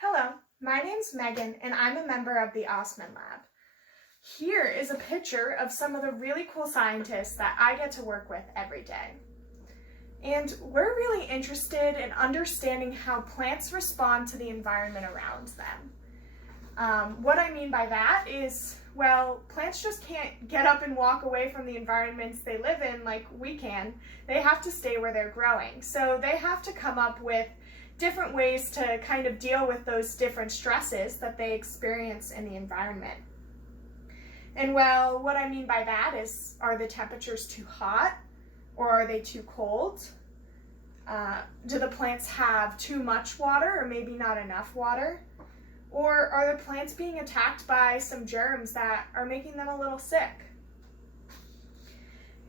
Hello, my name's Megan and I'm a member of the Assmann Lab. Here is a picture of some of the really cool scientists that I get to work with every day. And we're really interested in understanding how plants respond to the environment around them. What I mean by that is, well, plants just can't get up and walk away from the environments they live in like we can. They have to stay where they're growing. So they have to come up with different ways to kind of deal with those different stresses that they experience in the environment. And well, what I mean by that is, are the temperatures too hot or are they too cold? Do the plants have too much water or maybe not enough water? Or are the plants being attacked by some germs that are making them a little sick?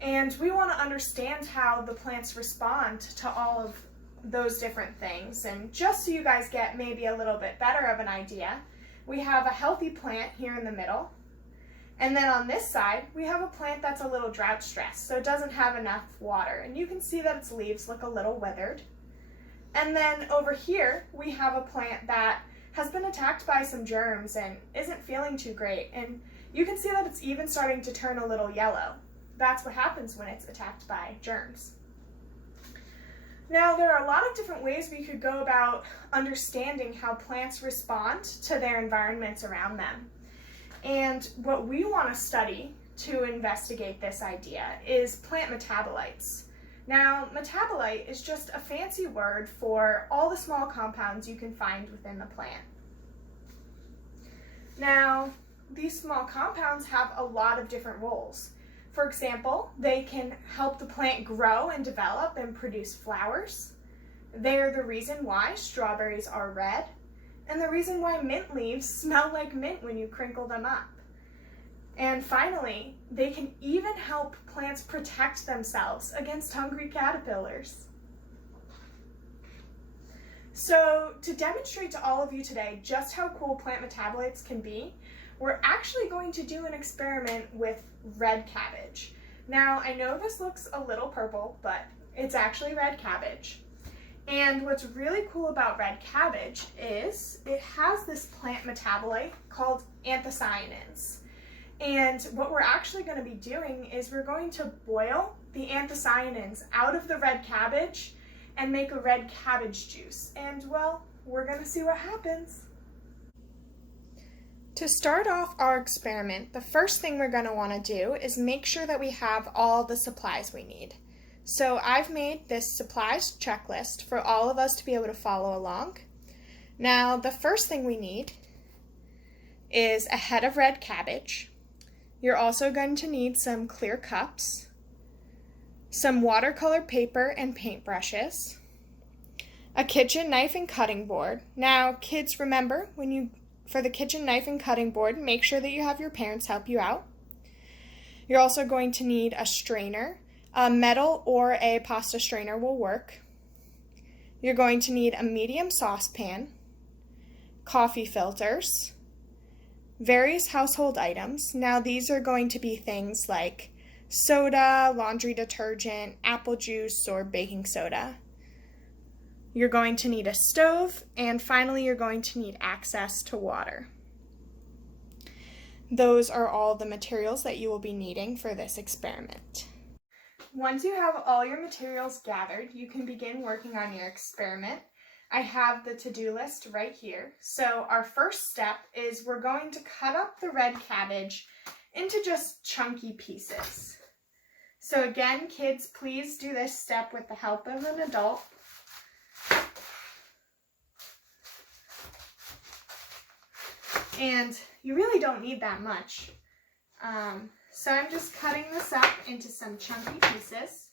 And we want to understand how the plants respond to all of those different things. And just so you guys get maybe a little bit better of an idea, we have a healthy plant here in the middle. And then on this side, we have a plant that's a little drought stressed, so it doesn't have enough water. And you can see that its leaves look a little withered. And then over here, we have a plant that has been attacked by some germs and isn't feeling too great. And you can see that it's even starting to turn a little yellow. That's what happens when it's attacked by germs. Now, there are a lot of different ways we could go about understanding how plants respond to their environments around them. And what we want to study to investigate this idea is plant metabolites. Now, metabolite is just a fancy word for all the small compounds you can find within the plant. Now, these small compounds have a lot of different roles. For example, they can help the plant grow and develop and produce flowers. They're the reason why strawberries are red, and the reason why mint leaves smell like mint when you crinkle them up. And finally, they can even help plants protect themselves against hungry caterpillars. So to demonstrate to all of you today just how cool plant metabolites can be, we're actually going to do an experiment with red cabbage. Now, I know this looks a little purple, but it's actually red cabbage. And what's really cool about red cabbage is it has this plant metabolite called anthocyanins. And what we're actually going to be doing is we're going to boil the anthocyanins out of the red cabbage and make a red cabbage juice. And well, we're going to see what happens. To start off our experiment, the first thing we're going to want to do is make sure that we have all the supplies we need. So I've made this supplies checklist for all of us to be able to follow along. Now, the first thing we need is a head of red cabbage. You're also going to need some clear cups, some watercolor paper and paintbrushes, a kitchen knife and cutting board. Now, kids, remember, for the kitchen knife and cutting board, make sure that you have your parents help you out. You're also going to need a strainer. A metal or a pasta strainer will work. You're going to need a medium saucepan, coffee filters, various household items. Now these are going to be things like soda, laundry detergent, apple juice, or baking soda. You're going to need a stove, and finally you're going to need access to water. Those are all the materials that you will be needing for this experiment. Once you have all your materials gathered, you can begin working on your experiment. I have the to-do list right here. So our first step is we're going to cut up the red cabbage into just chunky pieces. So again, kids, please do this step with the help of an adult. And you really don't need that much. So I'm just cutting this up into some chunky pieces.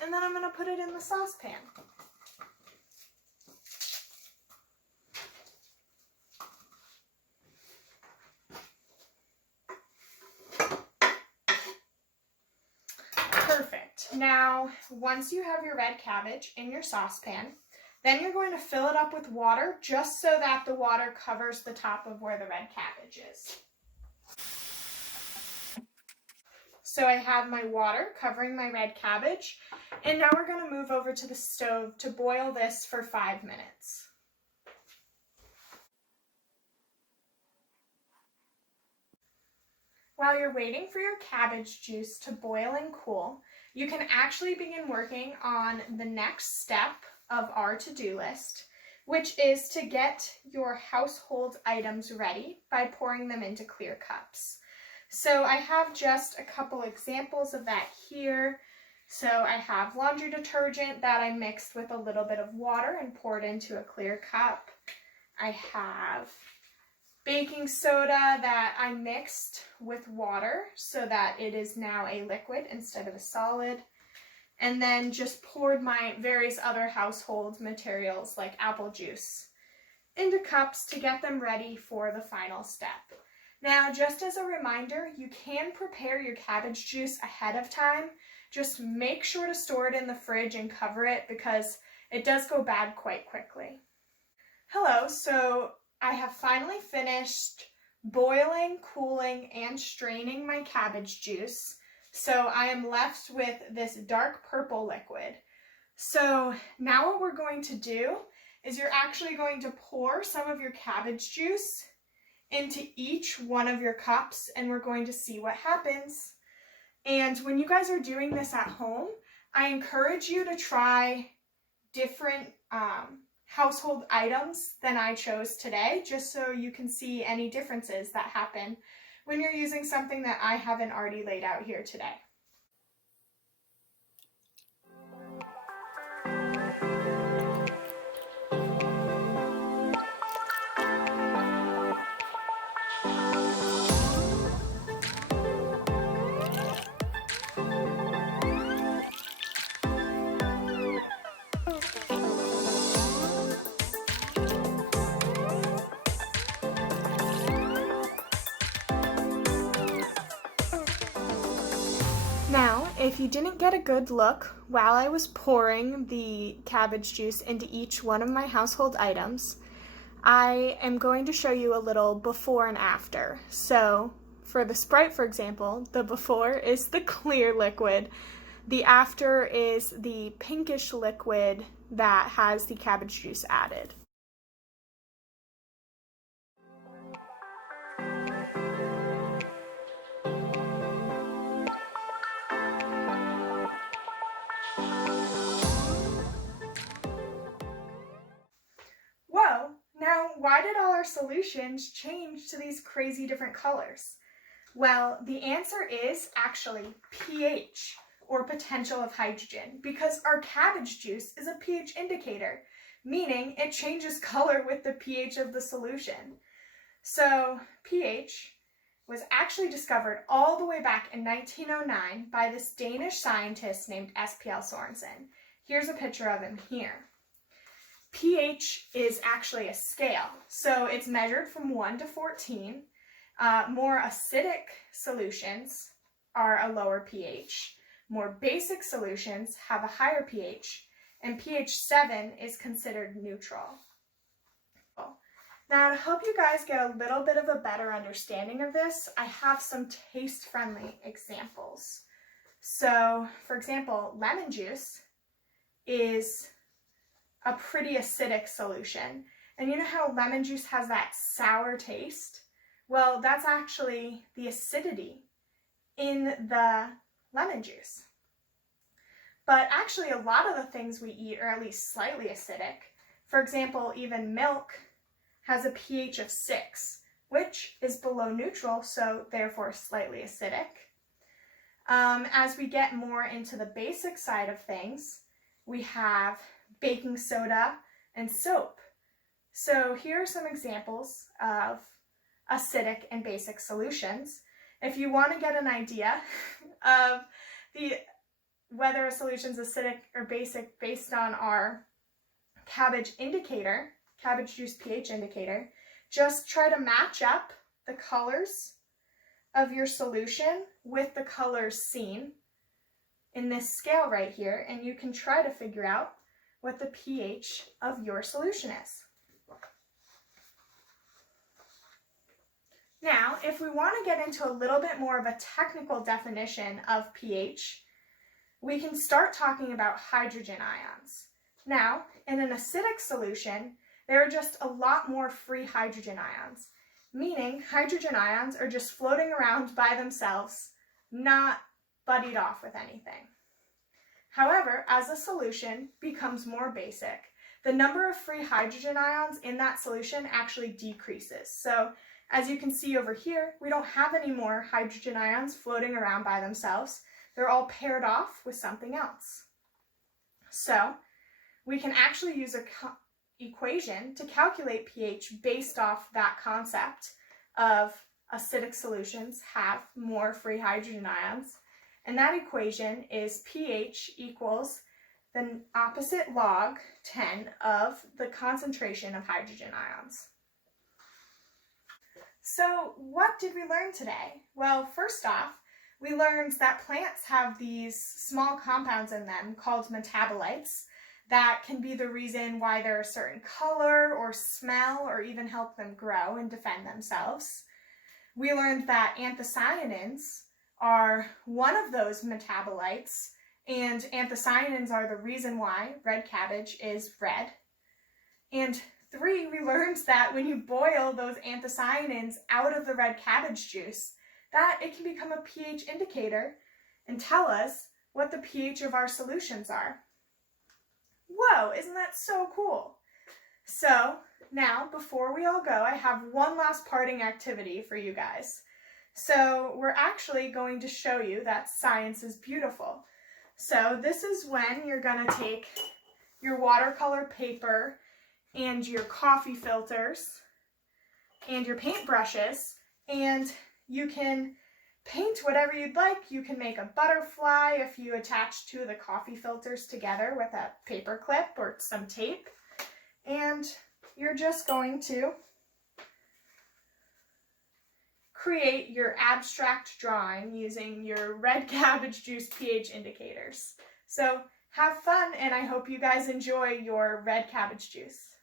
And then I'm going to put it in the saucepan. Perfect. Now, once you have your red cabbage in your saucepan, then you're going to fill it up with water just so that the water covers the top of where the red cabbage is. So I have my water covering my red cabbage, And now we're going to move over to the stove to boil this for 5 minutes. While you're waiting for your cabbage juice to boil and cool, you can actually begin working on the next step of our to-do list, which is to get your household items ready by pouring them into clear cups. So I have just a couple examples of that here. So I have laundry detergent that I mixed with a little bit of water and poured into a clear cup. I have baking soda that I mixed with water so that it is now a liquid instead of a solid. And then just poured my various other household materials like apple juice into cups to get them ready for the final step. Now, just as a reminder, you can prepare your cabbage juice ahead of time. Just make sure to store it in the fridge and cover it because it does go bad quite quickly. Hello, so I have finally finished boiling, cooling, and straining my cabbage juice. So I am left with this dark purple liquid. So now what we're going to do is you're actually going to pour some of your cabbage juice into each one of your cups, and we're going to see what happens. And when you guys are doing this at home, I encourage you to try different household items than I chose today, just so you can see any differences that happen when you're using something that I haven't already laid out here today. Now, if you didn't get a good look while I was pouring the cabbage juice into each one of my household items, I am going to show you a little before and after. So, for the Sprite, for example, the before is the clear liquid. The after is the pinkish liquid that has the cabbage juice added. Whoa, now why did all our solutions change to these crazy different colors? Well, the answer is actually pH, or potential of hydrogen, because our cabbage juice is a pH indicator, meaning it changes color with the pH of the solution. So pH was actually discovered all the way back in 1909 by this Danish scientist named S.P.L. Sorensen. Here's a picture of him here. pH is actually a scale, so it's measured from 1 to 14. More acidic solutions are a lower pH. More basic solutions have a higher pH, and pH 7 is considered neutral. Now, to help you guys get a little bit of a better understanding of this, I have some taste-friendly examples. So, for example, lemon juice is a pretty acidic solution. And you know how lemon juice has that sour taste? Well, that's actually the acidity in the lemon juice. But actually, a lot of the things we eat are at least slightly acidic. For example, even milk has a pH of 6, which is below neutral, so therefore slightly acidic. As we get more into the basic side of things, we have baking soda and soap. So here are some examples of acidic and basic solutions. If you want to get an idea of whether a solution is acidic or basic based on our cabbage juice pH indicator, just try to match up the colors of your solution with the colors seen in this scale right here, and you can try to figure out what the pH of your solution is. Now, if we want to get into a little bit more of a technical definition of pH, we can start talking about hydrogen ions. Now, in an acidic solution, there are just a lot more free hydrogen ions, meaning hydrogen ions are just floating around by themselves, not buddied off with anything. However, as a solution becomes more basic, the number of free hydrogen ions in that solution actually decreases. So, as you can see over here, we don't have any more hydrogen ions floating around by themselves. They're all paired off with something else. So, we can actually use an equation to calculate pH based off that concept of acidic solutions have more free hydrogen ions. And that equation is pH equals the opposite log 10 of the concentration of hydrogen ions. So what did we learn today? Well, first off, we learned that plants have these small compounds in them called metabolites that can be the reason why they're a certain color or smell or even help them grow and defend themselves. We learned that anthocyanins are one of those metabolites, and anthocyanins are the reason why red cabbage is red. And 3, we learned that when you boil those anthocyanins out of the red cabbage juice, that it can become a pH indicator and tell us what the pH of our solutions are. Whoa, isn't that so cool? So now, before we all go, I have one last parting activity for you guys. So we're actually going to show you that science is beautiful. So this is when you're going to take your watercolor paper and your coffee filters and your paintbrushes, and you can paint whatever you'd like. You can make a butterfly if you attach 2 of the coffee filters together with a paper clip or some tape. And you're just going to create your abstract drawing using your red cabbage juice pH indicators. So have fun, and I hope you guys enjoy your red cabbage juice.